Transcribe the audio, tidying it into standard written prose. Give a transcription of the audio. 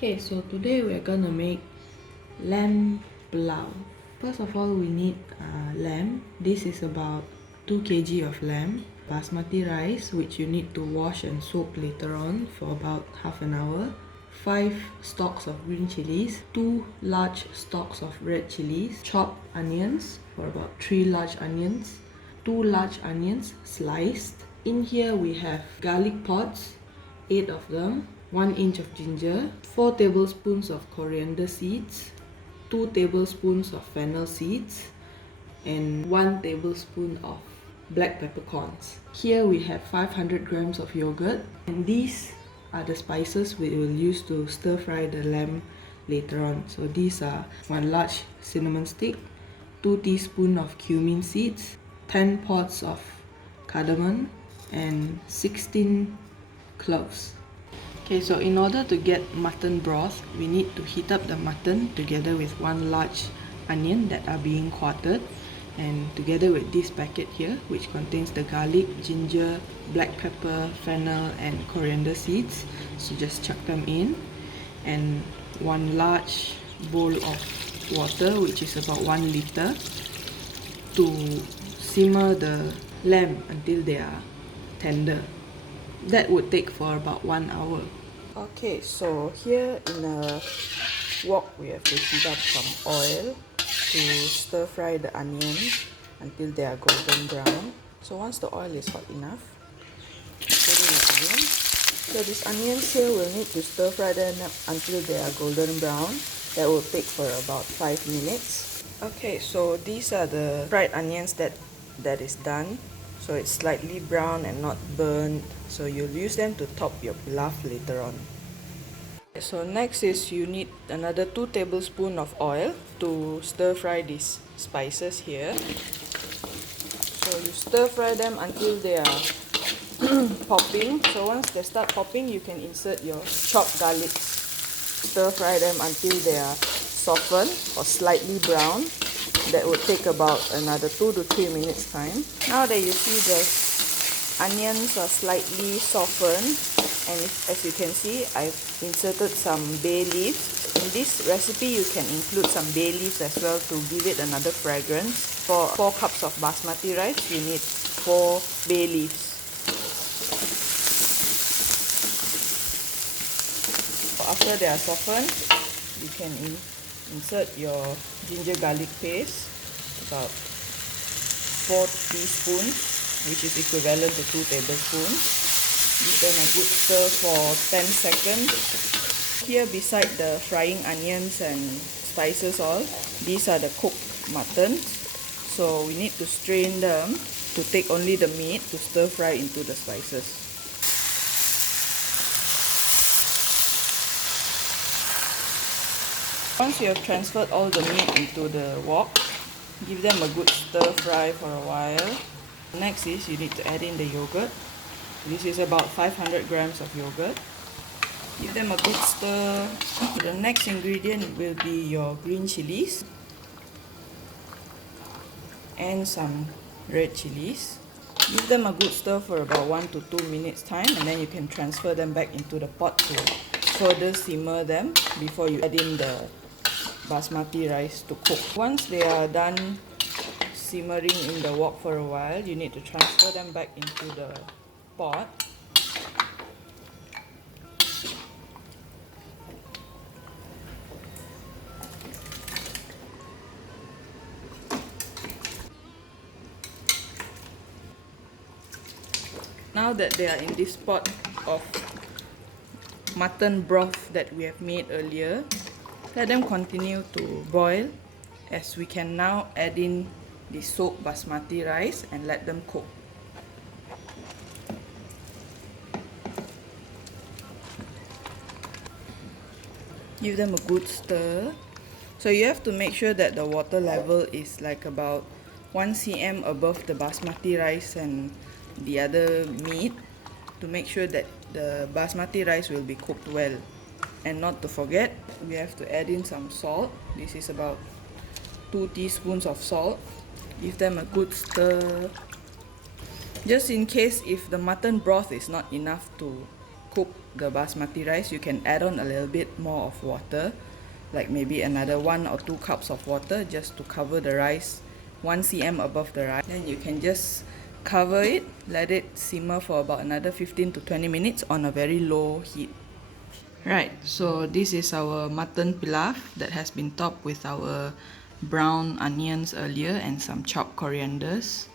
Okay, so today we're gonna make lamb pilaf. First of all, we need lamb. This is about 2 kg of lamb. Basmati rice, which you need to wash and soak later on for about half an hour. 5 stalks of green chilies, 2 large stalks of red chilies, chopped onions for about 3 large onions, 2 large onions sliced. In here we have garlic pods, 8 of them, 1 inch of ginger, 4 tablespoons of coriander seeds, 2 tablespoons of fennel seeds, and 1 tablespoon of black peppercorns. Here we have 500 grams of yogurt, and these are the spices we will use to stir fry the lamb later on. So these are 1 large cinnamon stick, 2 teaspoons of cumin seeds, 10 pods of cardamom, and 16 cloves. Okay, so in order to get mutton broth, we need to heat up the mutton together with 1 large onion that are being quartered, and together with this packet here, which contains the garlic, ginger, black pepper, fennel, and coriander seeds. So just chuck them in, and 1 large bowl of water, which is about 1 liter, to simmer the lamb until they are tender. That would take for about 1 hour. Okay, so here in a wok we have to heat up some oil to stir fry the onion until they are golden brown. So once the oil is hot enough, put it in. So these onions here will need to stir fry them until they are golden brown. That will take for about 5 minutes. Okay, so these are the fried onions that is done. So it's slightly brown and not burnt. So you'll use them to top your pilaf later on. So next is you need another 2 tablespoons of oil to stir fry these spices here. So you stir fry them until they are popping. So once they start popping, you can insert your chopped garlic. Stir fry them until they are softened or slightly brown. That would take about another 2 to 3 minutes time. Now that you see the onions are slightly softened, and as you can see, I've inserted some bay leaves. In this recipe, you can include some bay leaves as well to give it another fragrance. For 4 cups of basmati rice, you need 4 bay leaves. After they are softened, you can insert your ginger garlic paste, about 4 teaspoons, which is equivalent to 2 tablespoons. Give them a good stir for 10 seconds. Here beside the frying onions and spices all, these are the cooked mutton. So we need to strain them to take only the meat to stir fry into the spices. Once you have transferred all the meat into the wok, give them a good stir fry for a while. Next is you need to add in the yogurt. This is about 500 grams of yogurt. Give them a good stir. The next ingredient will be your green chilies and some red chilies. Give them a good stir for about 1 to 2 minutes time, and then you can transfer them back into the pot to further simmer them before you add in the basmati rice to cook. Once they are done simmering in the wok for a while, you need to transfer them back into the pot. Now that they are in this pot of mutton broth that we have made earlier, let them continue to boil, as we can now add in the soaked basmati rice and let them cook. Give them a good stir. So you have to make sure that the water level is like about 1 cm above the basmati rice and the other meat, to make sure that the basmati rice will be cooked well. And not to forget, we have to add in some salt. This is about 2 teaspoons of salt. Give them a good stir. Just in case if the mutton broth is not enough to cook the basmati rice, you can add on a little bit more of water, like maybe another 1 or 2 cups of water just to cover the rice 1 cm above the rice. Then you can just cover it, let it simmer for about another 15 to 20 minutes on a very low heat. Right, so this is our mutton pilaf that has been topped with our brown onions earlier and some chopped corianders.